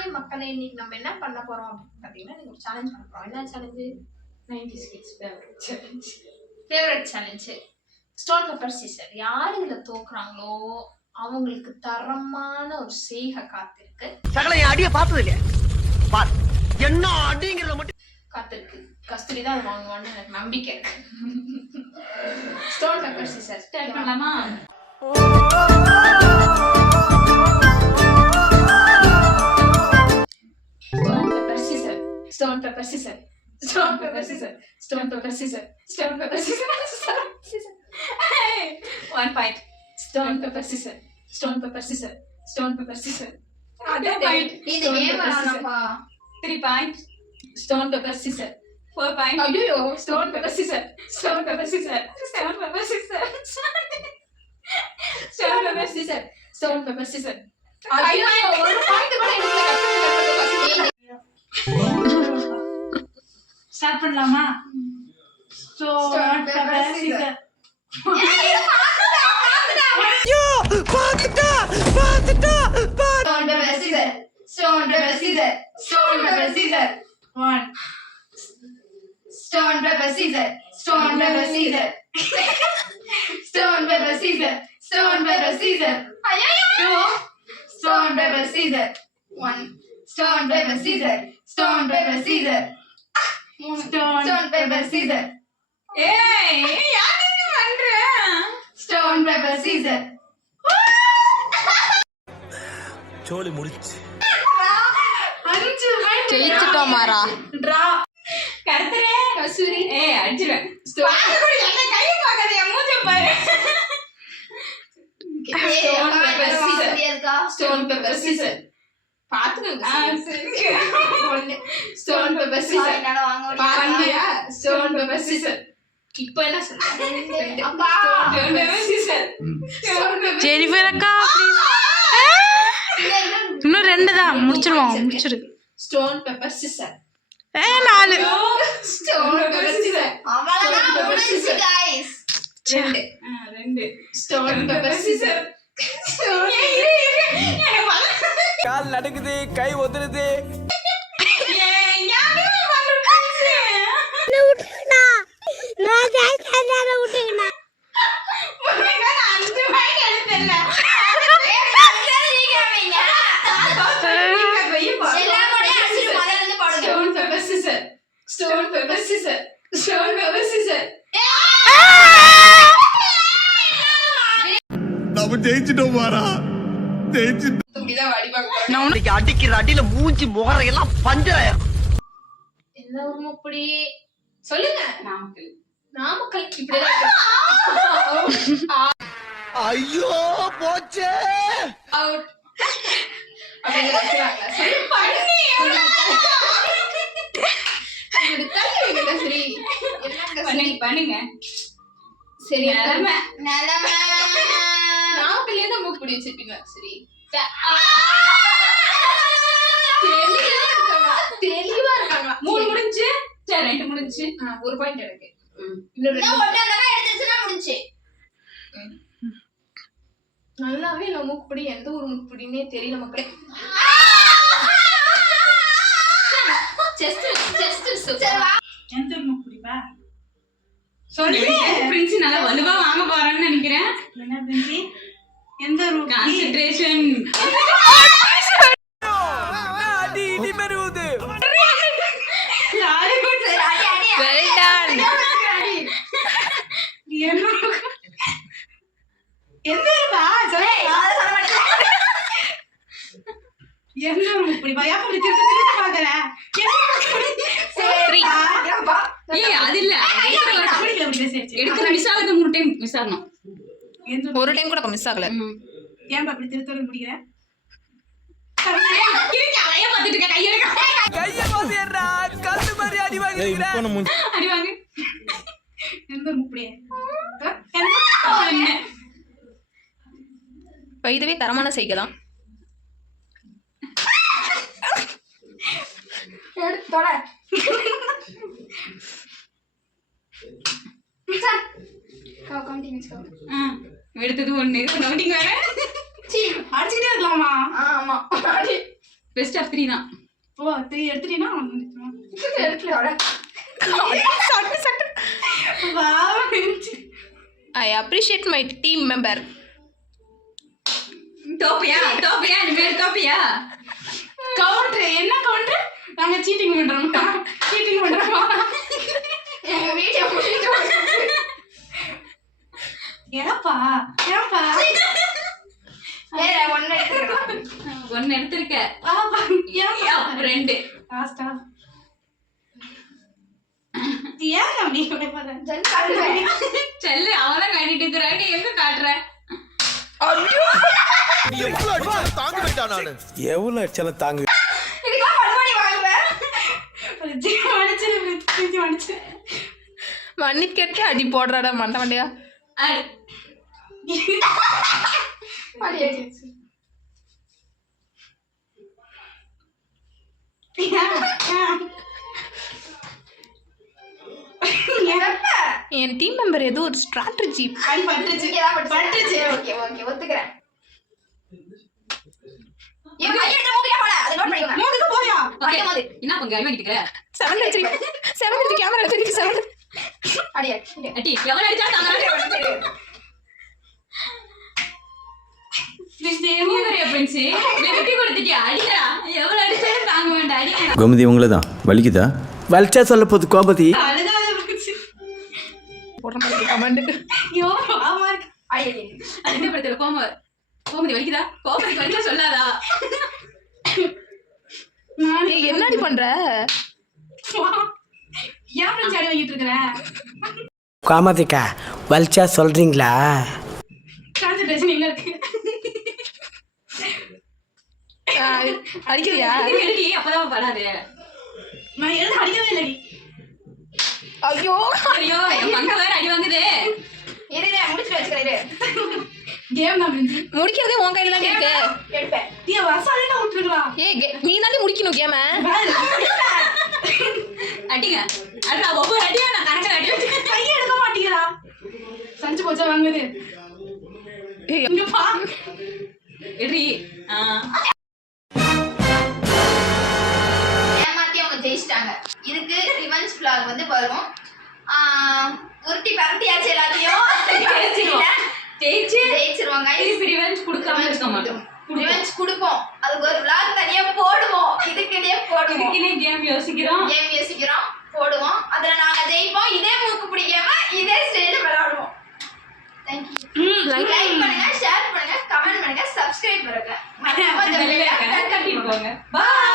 Hi மக்களே, இன்னைக்கு நம்ம என்ன பண்ண போறோம் அப்படின்னு பாத்தீங்கன்னா, நீங்க ஒரு சேலஞ்ச் பண்ண போறோம். என்ன challenge? 90s kids favourite challenge. Stone paper Caesar. யார் இதுல தோக்குறாங்களோ அவங்களுக்கு தரமான ஒரு செய்கை காத்திருக்கு. சகல என் அடிய பார்த்தது இல்லையா? பார் என்ன அடிங்கிறத மட்டும் காத்திருக்கு. கஸ்தூரி தான் வாங்குவான்னு எனக்கு நம்பிக்கை இருக்கு. ஸ்டோன் பேப்பர் சீசர் ஸ்டார்ட் பண்ணலாமா? Stone pepper scissor. Stone pepper scissor. Stone pepper scissor. Stone pepper scissor. Stone scissor. Hey, 1 point. Stone pepper scissor. Stone pepper scissor. Stone pepper scissor. Other point. இது ஏன் வரணும்ப்பா? 3 point. Stone pepper scissor. 4 point. ஐயோ, stone pepper scissor. Stone pepper scissor. Stone pepper scissor. Stone pepper scissor. Stone pepper scissor. ஐயோ, ஒரு point கூட எடுக்கல. Start பண்ணலாமா? Stone paper scissor. ஐயோ பாத்துட்டா stone paper scissor. Stone paper scissor. Stone paper scissor. 1 stone paper scissor. Stone paper scissor. Stone paper scissor. Stone paper scissor. ஐயோ 2 stone paper scissor. 1 stone paper scissor. Stone paper scissor. Stone paper scissor. ஏய், யார் இப்படி பண்ற? Stone paper scissor. சோலி முடிச்சு. 5 point ஜெயிச்சிட்டோம் மாரா. Draw. கர்த்தரே கசூரி. ஏய், அடிச்சிரேன். பாத்து கூட என்ன கைய பாக்காத, என் மூஞ்ச பாரு. Stone paper scissor. Stone paper scissor. பாத்துக்கங்க. சரி. Stone paper scissor. என்னால வாங்க முடியல. பாண்டியா? Stone paper scissor. இப்போ என்ன சொல்றீங்க? அப்பா. Stone paper scissor. Stone paper. Jennifer அக்கா இன்னும் 2 தான் முடிச்சிரு. Stone paper scissor. 4 Stone paper scissor. அவ்வளவுதான் முடிஞ்சிச்சு गाइस. 2 Stone paper scissor. கால் நடுக்குது, கை ஒதுறுது. Stone paper scissor. Stone paper scissor. நம்ம ஜெயிச்சிட்டோம் மாறா, ஜெயிச்சிட்டோம். இப்படிதான் வடிவாங்க. இன்னைக்கு அடிக்கிற அடியில மூஞ்சி முகரையெல்லாம் பஞ்சராயிரும். என்ன ஒரு முப்படி சொல்லுங்க. நாமக்கல் இப்படிதான் இருக்கு. ஐயோ போச்சே. அவுட். அப்படி வைக்கிறாங்க. சரி பண்ணி. சரி என்னங்க பண்ணுங்க. சரி நிலைமை நாமக்கல்லே தான் மூக்குப்படி வச்சிருப்பீங்க. சரி தெளிவா இருக்காங்க. 3 முடிஞ்சு. சரி 2 முடிஞ்சு. 1 பாயிண்ட் எனக்கு. இன்னும் 2 எடுத்துச்சுனா முடிஞ்சு. நல்லாவே இல்ல மூக்குப்படி. எந்த ஒரு மூக்குப்படினே தெரியல மக்களே. எந்த மூக்குடிப்பா? சொல்லு. பிரின்சி நல்லா வலுவா வாங்க போறான்னு நினைக்கிறேன். என்ன பிரின்சி? எந்த ரூட்? கான்சென்ட்ரேஷன். அடி இடி பெறுவது. Lorry good. அடி வெல் டன். எந்த ரூபா? சொல்லு. அத சொல்ல மாட்டேன். எந்த மூக்குடிப்பா? யாப்ப திருப்பி பாக்கற? சரி. ஏய் அது இல்ல. எடுத்து மிஸ் ஆகுது. 3 டைம் மிஸ் ஆகணும். ஒரு டைம் கூட மிஸ் ஆகல. ஏன் அப்படி திருத்தோட முடிக்கிற? இருங்க அலைய பாத்துட்டு இருக்க. கை எடுங்க. கைய பாத்தியறா, கல்லு மாதிரி அடி வாங்குறீங்க. அடி வாங்க. எந்த மூக்குடியே? இதுவே தரமான செய்கை தான். எடுத்தோட எடுத்தது 1 கவுண்டிங் வேற. அடிச்சுட்டே இருக்கலாமா? ஆமா. பெஸ்ட் ஆஃப் 3 தான். ஓ 3 எடுத்துட்டீனா எடுக்கல வர சட்டு சட்டு. Wow I appreciate my team member. தோப்பியா இனிமேல் தோப்பியா. கவுண்டர் என்ன கவுண்டர்? நாங்க சீட்டிங் பண்றோமா? எங்க வீடியோ முடிச்சு ஏப்பா வேற ஒண்ணு எடுத்துக்கலாம். ஒன்னு எடுத்திருக்க. ஆப்பா ஏப்பா 2 லாஸ்டா. ஏன் அப்படி பண்ண? ஜென் காட்டுறேன். செல்லு அவள காட்டிட்டு இருக்கற. நீ எங்க காட்ற? எவ்வளவு அடிச்சாலும் தாங்க. இதுக்கு மறுபடி வாங்குவேன். மடிச்சு மன்னிப்பு கேட்டு அடி போடுறாடா மண்ட மண்டையா. அடி அடியே. என் டீம் மெம்பர் ஏதோ ஒரு ஸ்ட்ராட்டஜி. அடி பட்டுச்சு. ஓகே ஒத்துக்கிறேன். இவன் கையிட்ட மூக்கியா போல. அது நோட் பண்ணிக்கோங்க. மூக்குக்கு போயா? படிக்கும்போது என்ன பங்க அடி வாங்கிட்டு இருக்க? 7 அடிச்சிருக்கேன். 7 அடிச்சு கேமரா எடுத்துட்டு 7. அடியே. அடி எவன் அடிச்சா தாங்க. மூக்கறியா பிரின்சி? வெட்டி கொடுத்துட்டியா? அடிடா. எவன் அடிச்சாலும் தாங்க வேண்டாம். அடி. கோமதி உங்களை தான் வலிக்குதா? வலிச்சா சொல்ல போது கோமதி. அழுகாத பிரின்சி. போடுற மாதிரி கமெண்ட். ஐயோ பாவமா இருக்கு. அடியே. அது படுத்துற கோமதி வலிக்குதா? கோமதி வலிச்சா சொல்லாதா? நீ என்னடி பண்ற? ஏன் பிரின்சி அடி வாங்கிட்டு இருக்கற? கோமதிக்கா வலிச்சா சொல்றீங்களா? கான்சென்ட்ரேஷன் எங்க இருக்கு? அடிக்கிறியா? எழுதி அப்பதான் படாது. நான் எழுத அடிக்கவே இல்லடி. ஐயோ ஐயோ என் பங்க வேற அடி வாங்குதே. இரு முடிச்சு வச்சுக்கிறேன். கேம் தான் பிரின்சி. முடிக்கிறதே உன் கையில தான் இருக்கு. எடுப்பேன். நீ வசாலிட்டா விட்டுருக்கலாம். நீ தானே முடிக்கணும் கேம. அடிங்க அடா ஒவ்வொரு அடியும் நான் கணக்கில் அடி வச்சு கையை எடுக்க மாட்டேங்கிறா. சஞ்சு போச்சா வாங்குது. இங்க பா எடி. ஏமாத்தி அவங்க ஜெயிச்சிட்டாங்க. இதுக்கு ரிவெஞ்ச் vlog வந்து வரும். உருட்டி பரட்டியாச்சு எல்லாத்தையும். ஜெயிச்சிருவாங்க. ரிவெஞ்ச் கொடுக்காம இருக்க மாட்டோம். ரிவெஞ்ச் கொடுப்போம். அதுக்கு ஒரு vlog தனியா போடுவோம். இதுக்கிடையே போடுவோம். இதுக்கினே கேம் யோசிக்கிறோம். போடுவோம். அதுல நாங்க ஜெயிப்போம். இதே மூக்கு பிடிக்காம இதே ஸ்டைல விளையாடுவோம். தேங்க்யூ. லைக் பண்ணுங்க, ஷேர் பண்ணுங்க, கமெண்ட் பண்ணுங்க, சப்ஸ்கிரைப் பண்ணுங்க. மறக்காம இந்த பெல் ஐகானை தட்டி போங்க. பை.